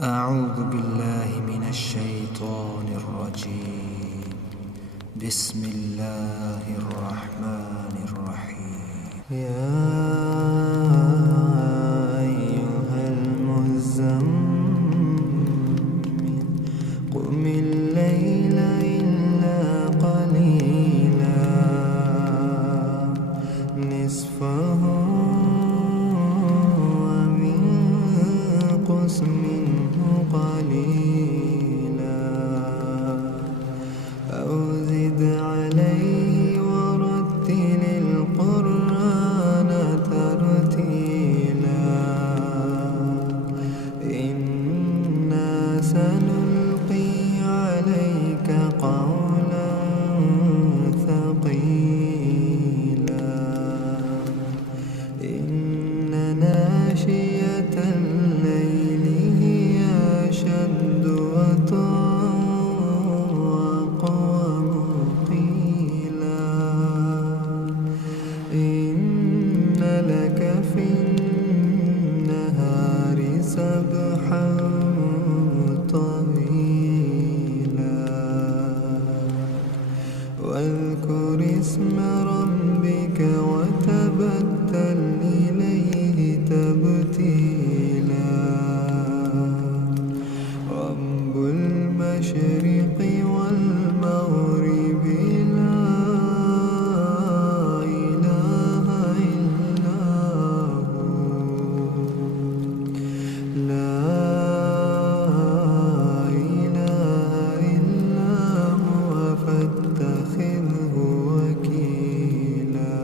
أعوذ بالله من الشيطان الرجيم. بسم الله الرحمن الرحيم. يا أيها المزمل قم الليل إلا قليلا نصفه وانقص منه قليلا أو زد عليه ورتل القرآن ترتيلا إنا سنلقي عليك قولا ثقيلا إن ناشئة الليل هي أشد وطئا وأقوم قيلا إن لك في النهار سبحا طويلا واذكر اسم ربك وتبتل إليه تبتيلا رب المشرق والمغرب لا إله إلا هو لا إله إلا هو فاتخذه وكيلا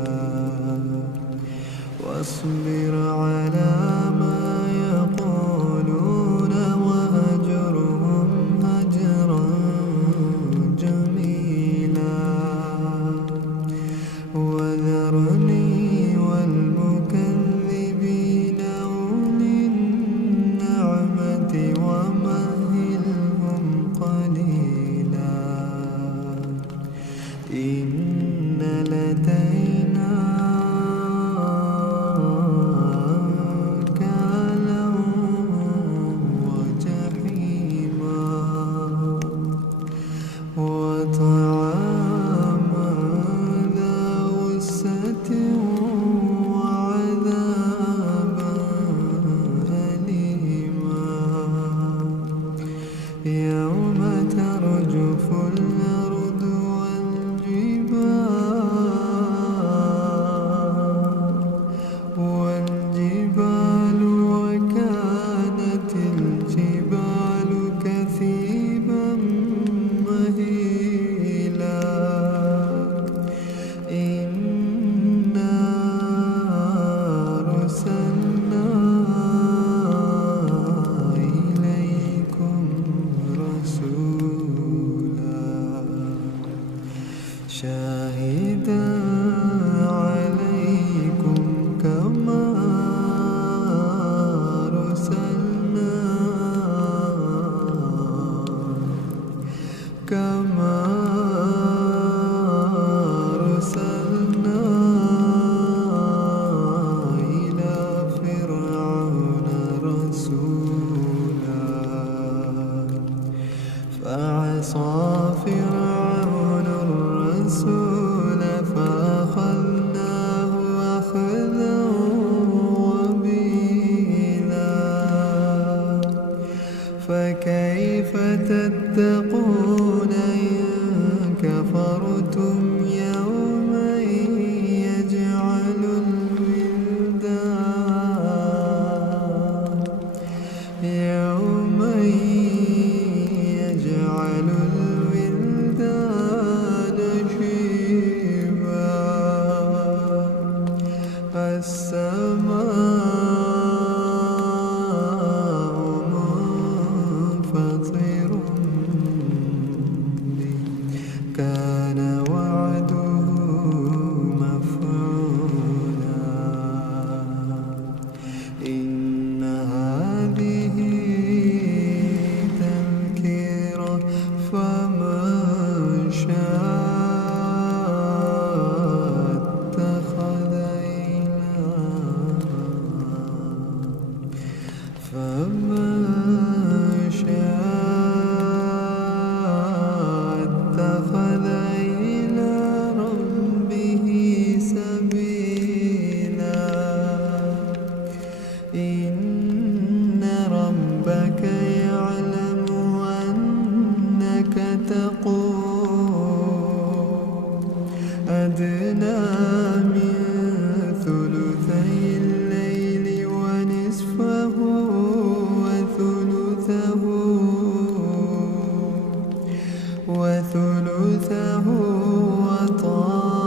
واصبر على ما يقولون وهجرهم هجرا جميلا وذرني والمكذبين أولي النعمة ومهلهم قليلا إن لدينا أنكالا وجحيما وطعاما ذا غصة وعذابا أليما يوم ترجف الأرض والجبال وكانت الجبال كثيبا مهيلا إنا أرسلنا إليكم رسولا شاهدا عليكم كما أرسلنا إلى فرعون رسولا فعصى فرعون الرسول فأخذناه أخذا وبيلا فكيف تتقون إن كفرتم يوما يجعل الولدان شيبا السماء منفطر به كان وعده مفعولا إن هذه تذكرة فمن شاء وثلثه وطائفة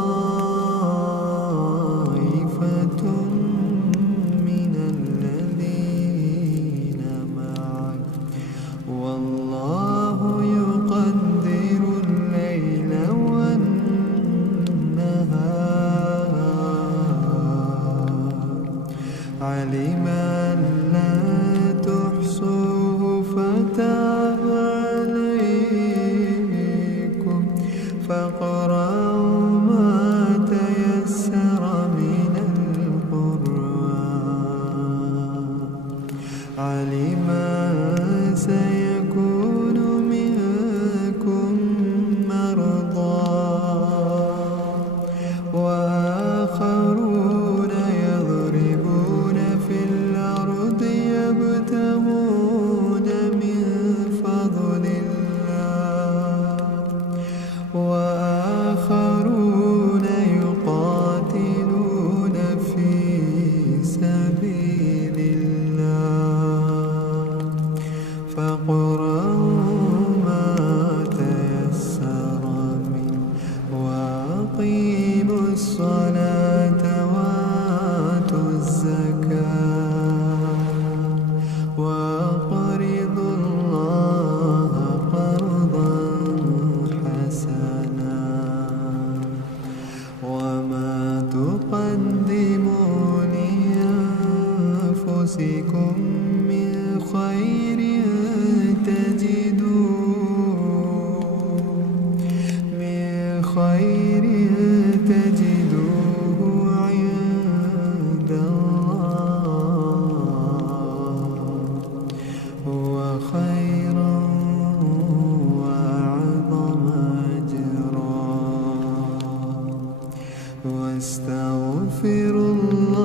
من الذين معك والله يقدر الليل والنهار علم أن لا تحصوه فتاب عليكم فاقرأوا ما تيسر من القرآن علم أن سيكون منكم مرضى وآخرون يضربون في الأرض يبتغون من فضل الله وآخرون يقاتلون في سبيل الله فاقرأوا ما تيسر منه وأقيموا الصلاة وآتوا الزكاة وأقرضوا الله قرضا حسنا وما تقدموا لأنفسكم من خير تجدوه عند الله هو خيرا وأعظم أجرا واستغفروا الله